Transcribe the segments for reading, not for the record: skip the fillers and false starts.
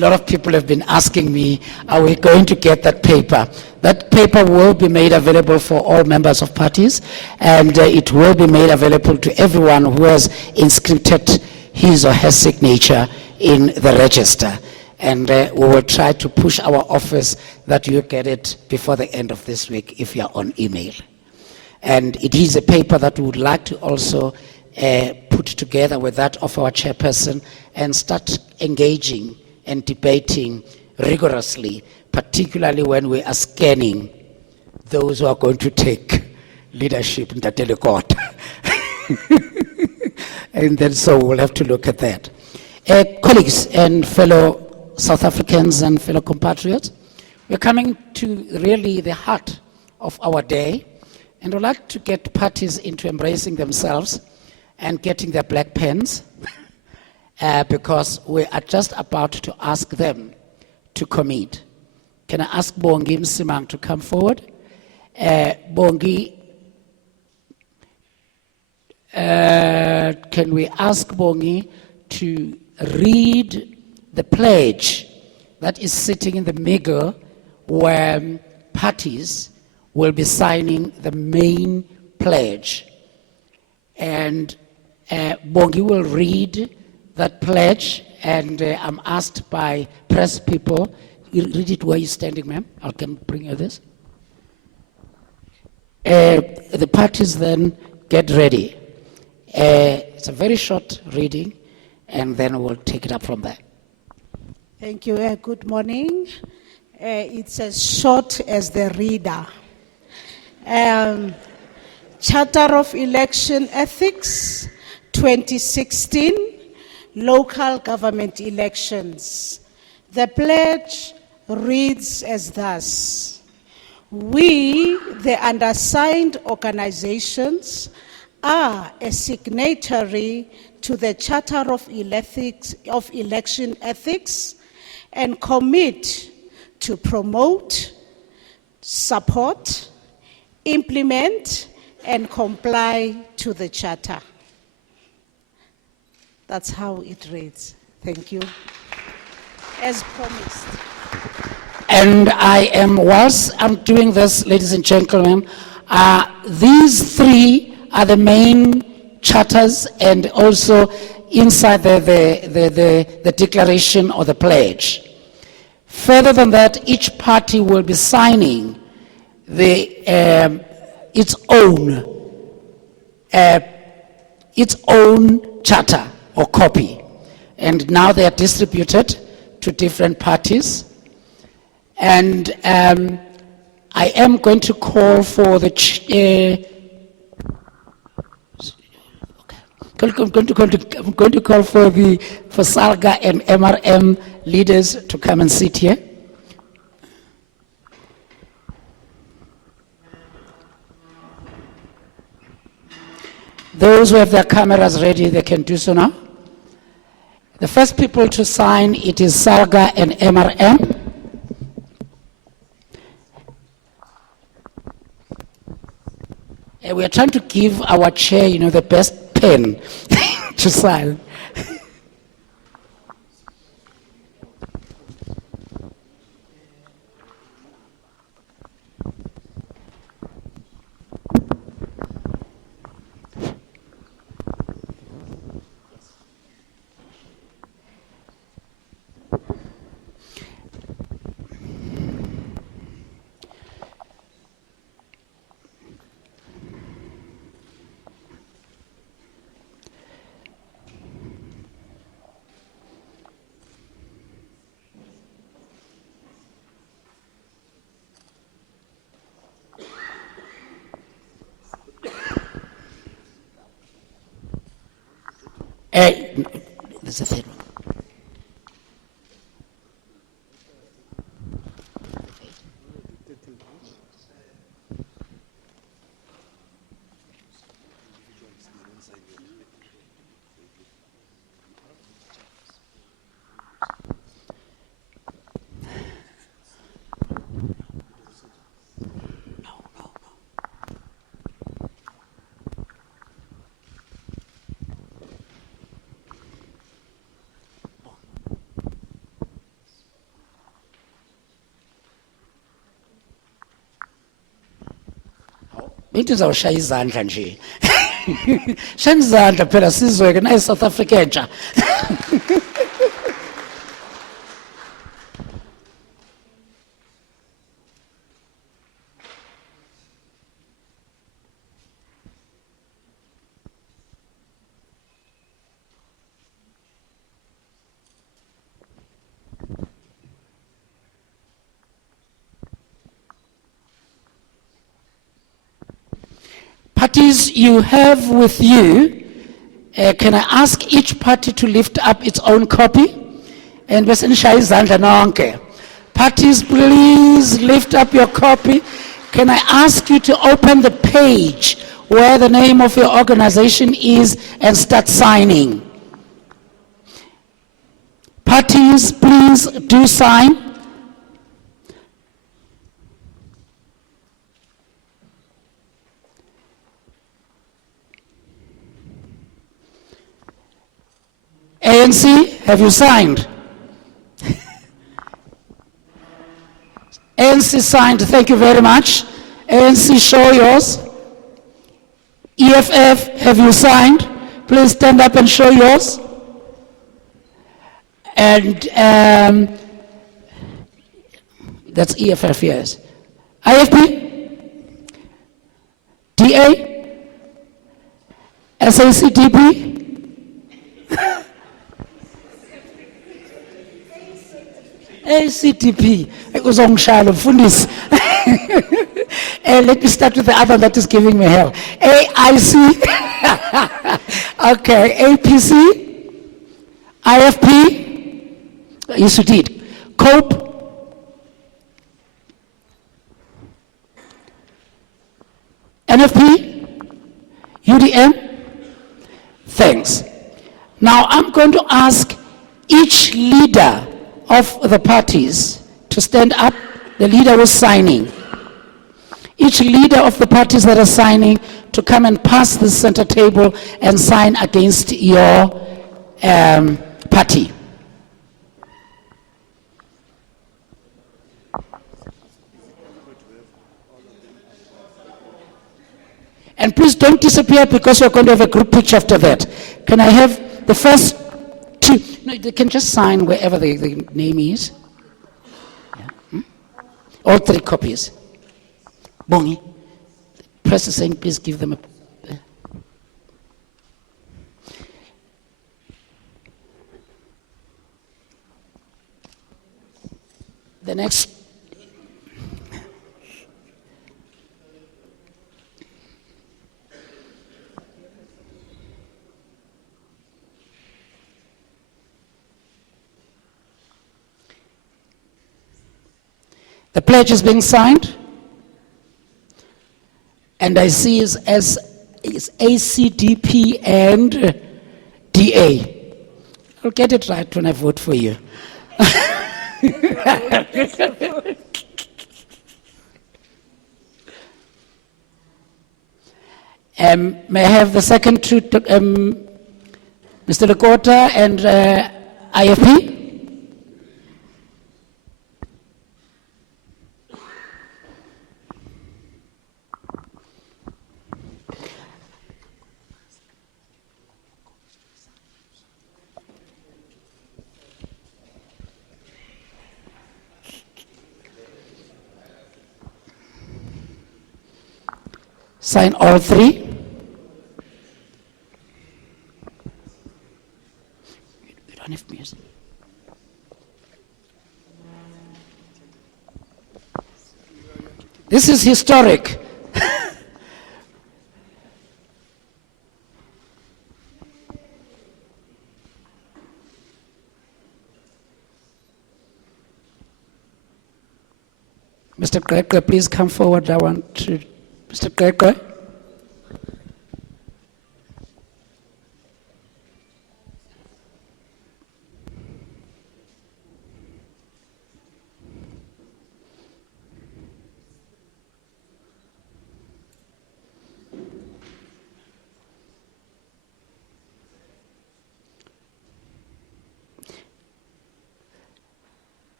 lot of people have been asking me, are we going to get that paper? That paper will be made available for all members of parties, and it will be made available to everyone who has inscripted his or her signature in the register. And we will try to push our office that you get it before the end of this week if you are on email. And it is a paper that we would like to also put together with that of our chairperson and start engaging and debating rigorously, particularly when we are scanning those who are going to take leadership in the telecort. And then so we'll have to look at that. Colleagues and fellow South Africans and fellow compatriots, we're coming to really the heart of our day, and we'd like to get parties into embracing themselves and getting their black pens, because we are just about to ask them to commit. Can I ask Bongi Msimang to come forward? Bongi, can we ask Bongi to read the pledge that is sitting in the middle where parties will be signing the main pledge? And Bongi will read that pledge, and I'm asked by press people, you read it where you're standing, ma'am. I can bring you this. The parties then get ready. It's a very short reading, and then we'll take it up from there. Thank you. Good morning. It's as short as the reader. Charter of Election Ethics, 2016, local government elections. The pledge reads as thus: we, the undersigned organizations, are a signatory to the Charter of Election Ethics and commit to promote, support, implement, and comply to the Charter. That's how it reads. Thank you. As promised. And whilst I'm doing this, ladies and gentlemen, these three are the main charters, and also inside the declaration or the pledge. Further than that, each party will be signing its own charter or copy, and now they are distributed to different parties. And I am going to call for the I'm going to call for SALGA and MRM leaders to come and sit here. Those who have their cameras ready, they can do so now. The first people to sign, it is SALGA and MRM. We are trying to give our chair, the best pen to sign. There's a third one. Into zawushaya izandla nje. Shaya izandla phela sizweke na South Africa entsha. Parties you have with you, can I ask each party to lift up its own copy? And bese nishaya izandla nonke. Parties, please lift up your copy. Can I ask you to open the page where the name of your organization is and start signing? Parties, please do sign. ANC, have you signed? ANC signed, thank you very much. ANC, show yours. EFF, have you signed? Please stand up and show yours. And that's EFF, yes. IFP? DA? SACDP? ACTP, it was on Shiloh Fundis. Let me start with the other that is giving me hell. AIC, okay, APC, IFP, yes you did. COPE, NFP, UDM, thanks. Now I'm going to ask each leader of the parties to stand up. The leader was signing. Each leader of the parties that are signing to come and pass the center table and sign against your party. And please don't disappear because you're going to have a group picture after that. Can I have the first two? No, they can just sign wherever the name is. Yeah. All three copies. Bongi. Press is saying, please give them a. The next. The pledge is being signed, and I see is ACDP and DA. I'll get it right when I vote for you. May I have the second two, Mr. Lekota and IFP? Sign all three. We don't have music. This is historic. Mr. Gregor, please come forward. I want to. Mr. Gregor.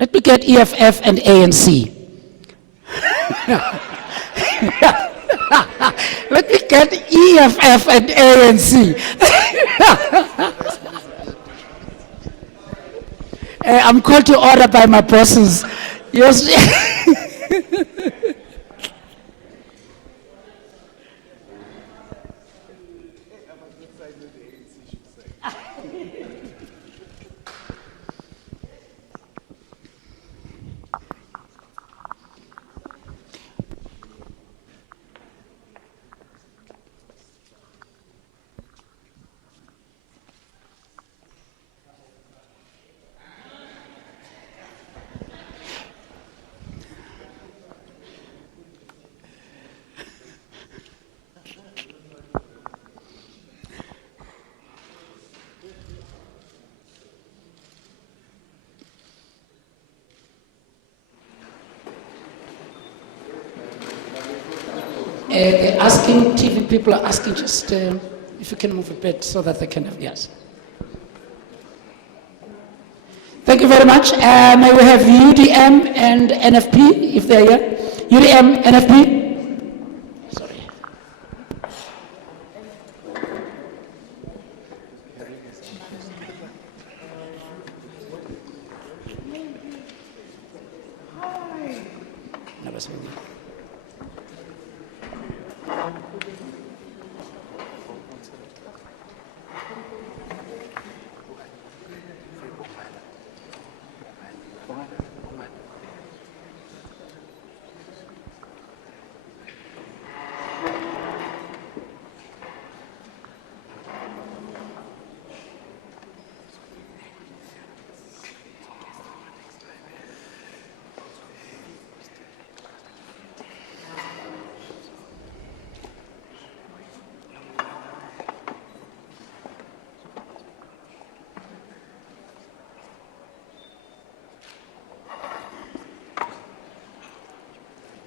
Let me get EFF and ANC. Let me get EFF and ANC. I'm called to order by my bosses. Yes. They're asking, TV people are asking just if you can move a bit so that they can have, yes. Thank you very much. May we have UDM and NFP, if they're here. UDM, NFP. Sorry. Never seen that.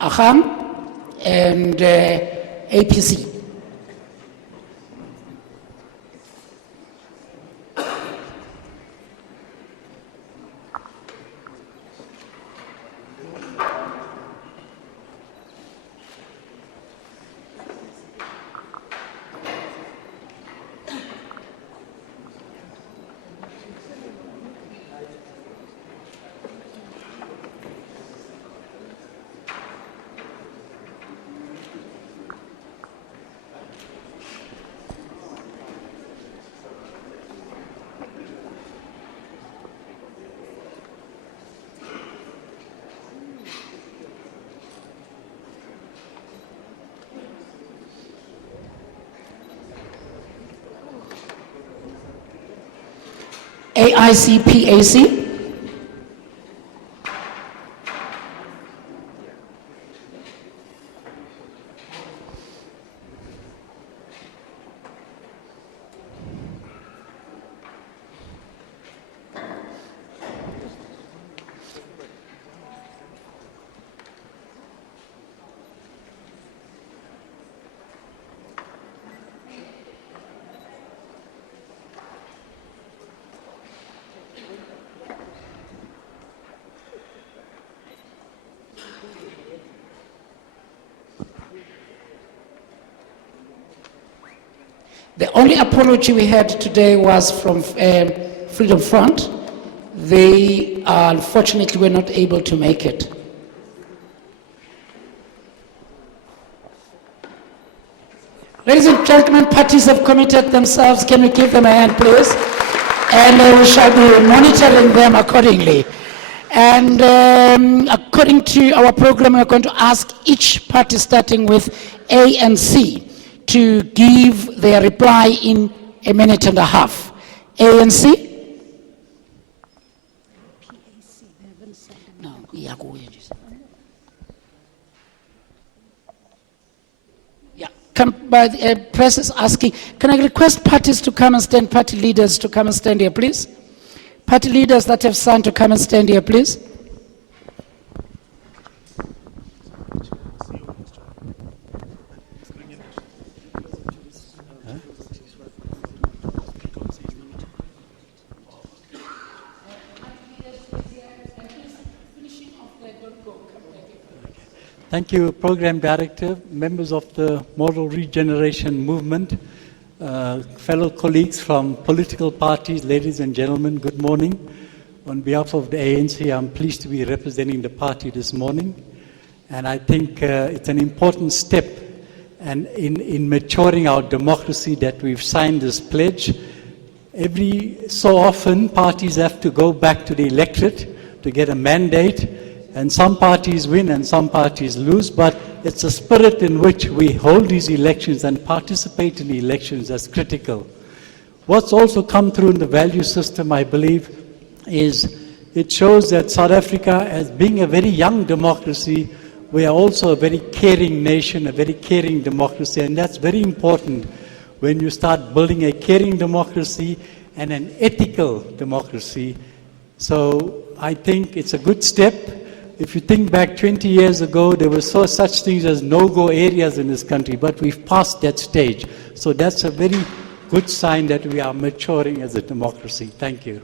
Aham and APC. AICPAC. The only apology we had today was from Freedom Front. They unfortunately were not able to make it. Ladies and gentlemen, parties have committed themselves. Can we give them a hand, please? And we shall be monitoring them accordingly. And according to our program, we're going to ask each party, starting with ANC, to give their reply in a minute and a half. ANC? No, yeah, go ahead. Yeah, press is asking, can I request parties to come and stand, party leaders to come and stand here, please? Party leaders that have signed to come and stand here, please. Thank you, Program Director, members of the Model Regeneration Movement, fellow colleagues from political parties, ladies and gentlemen, good morning. On behalf of the ANC, I'm pleased to be representing the party this morning. And I think it's an important step and in maturing our democracy that we've signed this pledge. Every so often, parties have to go back to the electorate to get a mandate, and some parties win and some parties lose, but it's the spirit in which we hold these elections and participate in the elections that's critical. What's also come through in the value system, I believe, is it shows that South Africa, as being a very young democracy, we are also a very caring nation, a very caring democracy, and that's very important when you start building a caring democracy and an ethical democracy. So I think it's a good step. If you think back 20 years ago, there were such things as no-go areas in this country, but we've passed that stage. So that's a very good sign that we are maturing as a democracy. Thank you.